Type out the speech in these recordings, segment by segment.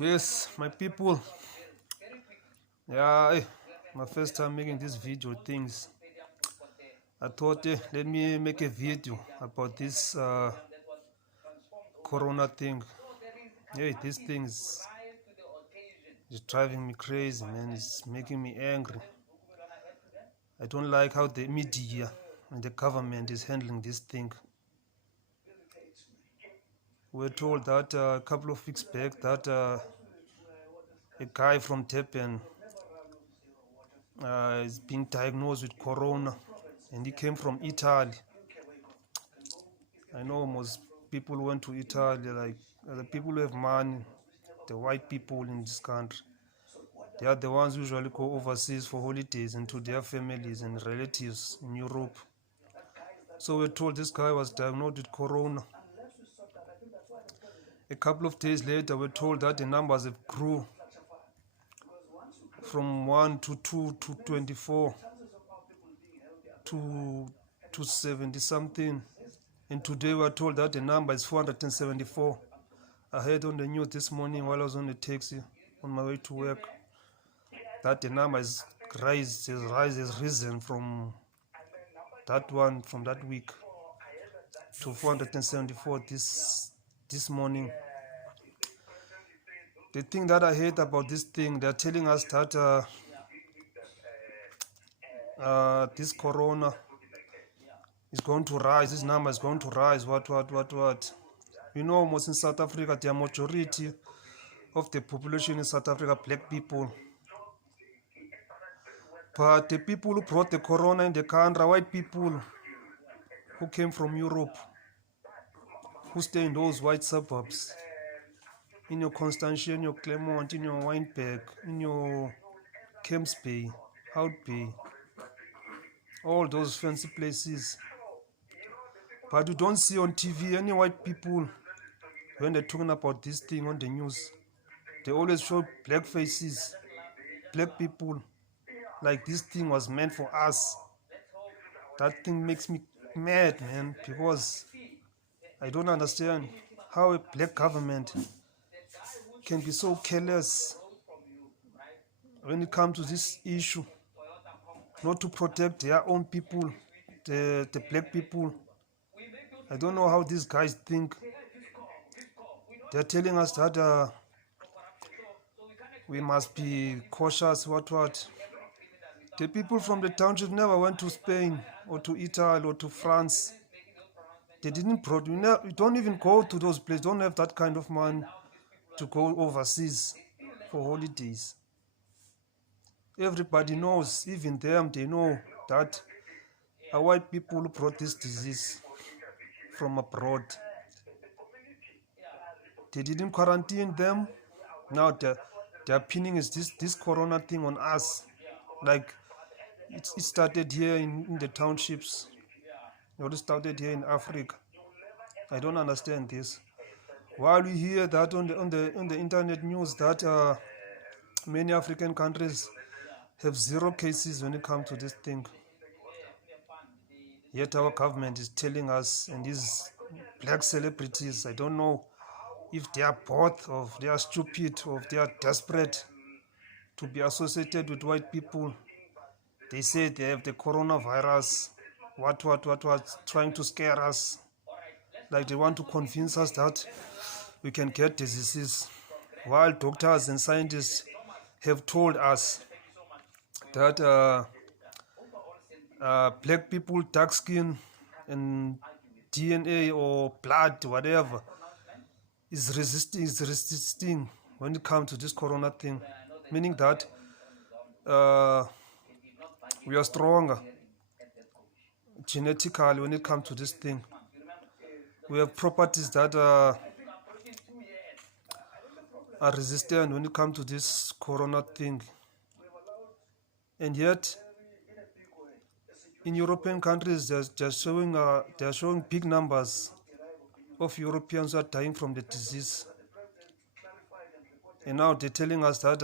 Yes, my people. Yeah, my first time making this video things. I thought, let me make a video about this corona thing. Hey, this thing is driving me crazy, man. It's making me angry. I don't like how the media and the government is handling this thing. We're told that a couple of weeks back that a guy from Japan is being diagnosed with corona, and he came from Italy. I know most people went to Italy, like the people who have money, the white people in this country. They are the ones who usually go overseas for holidays and to their families and relatives in Europe. So we're told this guy was diagnosed with corona. A couple of days later, we're told that the numbers have grew from 1 to 2 to 24 to 70 something. And today we're told that the number is 474. I heard on the news this morning while I was on the taxi on my way to work that the number has risen from that week to 474 this morning. The thing that I hate about this thing, they're telling us that this corona is going to rise, this number is going to rise, what. You know, almost in South Africa, the majority of the population in South Africa, black people. But the people who brought the corona in the country are white people who came from Europe, who stay in those white suburbs, in your Constantia, in your Claremont, in your Wynberg, in your Camps Bay, Hout Bay, all those fancy places. But you don't see on TV any white people when they're talking about this thing on the news. They always show black faces, black people, like this thing was meant for us. That thing makes me mad, man, because I don't understand how a black government can be so careless when it comes to this issue, not to protect their own people, the black people. I don't know how these guys think. They're telling us that we must be cautious, what. The people from the township never went to Spain or to Italy or to France. They didn't you don't even go to those places, don't have that kind of money to go overseas for holidays. Everybody knows, even them, they know that are white people who brought this disease from abroad. They didn't quarantine them. Now they're pinning is this corona thing on us. Like it started here in the townships. It started here in Africa. I don't understand this. While we hear that on the internet news that many African countries have 0 cases when it comes to this thing, yet our government is telling us, and these black celebrities, I don't know if they are both, or they are stupid, or if they are desperate to be associated with white people. They say they have the coronavirus, what, trying to scare us, like they want to convince us that we can get diseases, while doctors and scientists have told us that black people, dark skin, and DNA or blood, whatever, is resisting when it comes to this corona thing, meaning that we are stronger genetically when it comes to this thing. We have properties that are resistant when it comes to this corona thing. And yet, in European countries, they're showing big numbers of Europeans who are dying from the disease. And now they're telling us that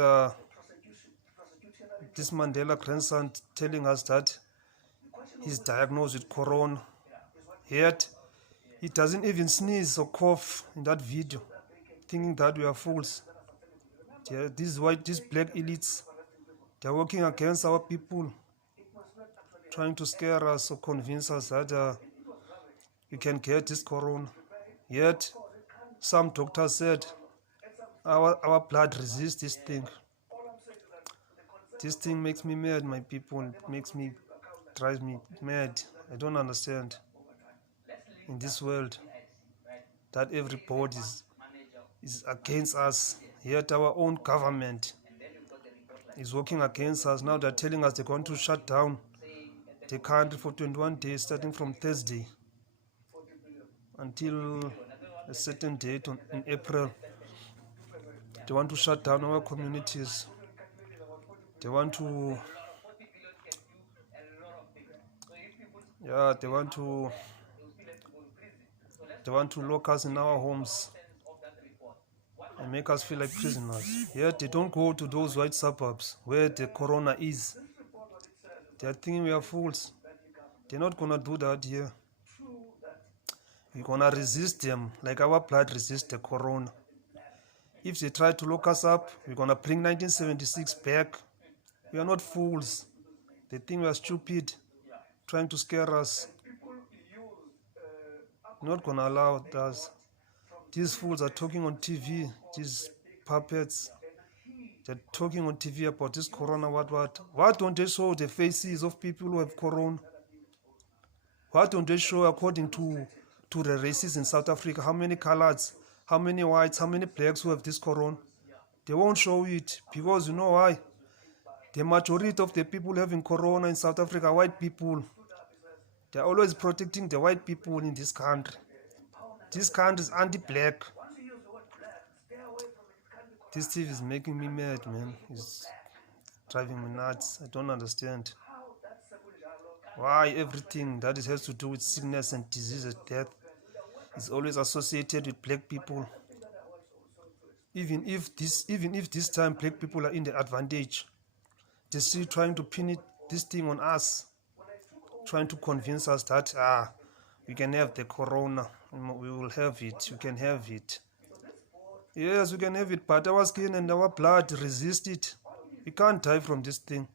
this Mandela grandson telling us that he's diagnosed with corona. Yet, he doesn't even sneeze or cough in that video, thinking that we are fools. These black elites, they're working against our people, trying to scare us or convince us that you can get this corona. Yet, some doctors said our blood resists this thing. This thing makes me mad, my people. It drives me mad. I don't understand. In this world, that everybody is against us. Yet our own government is working against us. Now they're telling us they're going to shut down the country for 21 days, starting from Thursday until a certain date in April. They want to shut down our communities. They want to lock us in our homes and make us feel like prisoners. Yet they don't go to those white suburbs where the corona is. They are thinking we are fools. They're not gonna do that here. We're gonna resist them like our blood resists the corona. If they try to lock us up, we're gonna bring 1976 back. We are not fools. They think we are stupid, trying to scare us. We're not gonna allow us. These fools are talking on TV, these puppets. They're talking on TV about this corona, what. Why don't they show the faces of people who have corona? Why don't they show, according to the races in South Africa, how many colors, how many whites, how many blacks who have this corona? They won't show it because you know why? The majority of the people having corona in South Africa are white people. They're always protecting the white people in this country. This country is anti-black. This TV is making me mad, man. It's driving me nuts. I don't understand why everything that has to do with sickness and disease and death is always associated with black people. Even if this time black people are in the advantage, they're still trying to pin this thing on us, trying to convince us that we can have the corona, we will have it, you can have it. Yes, we can have it, but our skin and our blood resist it. We can't die from this thing.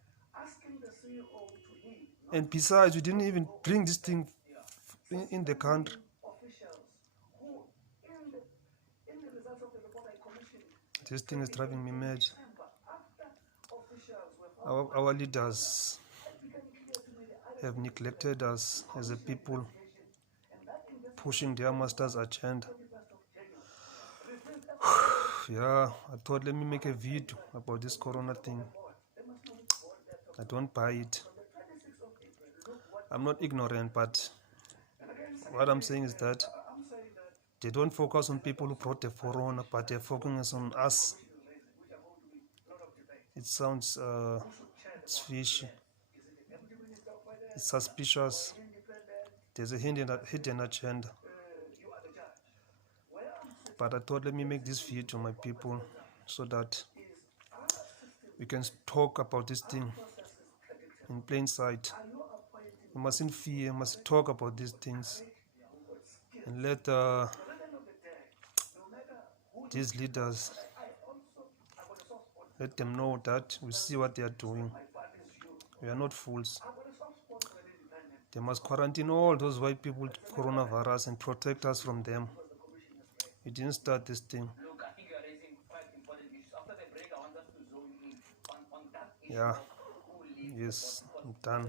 And besides, we didn't even bring this thing in the country. This thing is driving me mad. Our leaders have neglected us as a people, pushing their master's agenda. Yeah, I thought let me make a video about this corona thing. I don't buy it. I'm not ignorant, but what I'm saying is that they don't focus on people who brought the corona, but they're focusing on us. It sounds it's fishy. It's suspicious. There's a hidden agenda. But I thought let me make this video, my people, so that we can talk about this thing in plain sight. We mustn't fear, we must talk about these things and let these leaders, let them know that we see what they are doing. We are not fools. They must quarantine all those white people with coronavirus and protect us from them. We didn't start this thing. Look, I think you are raising quite important issues. After the break, I want us to zone in on that issue Yeah. of who leads Yes, I'm done.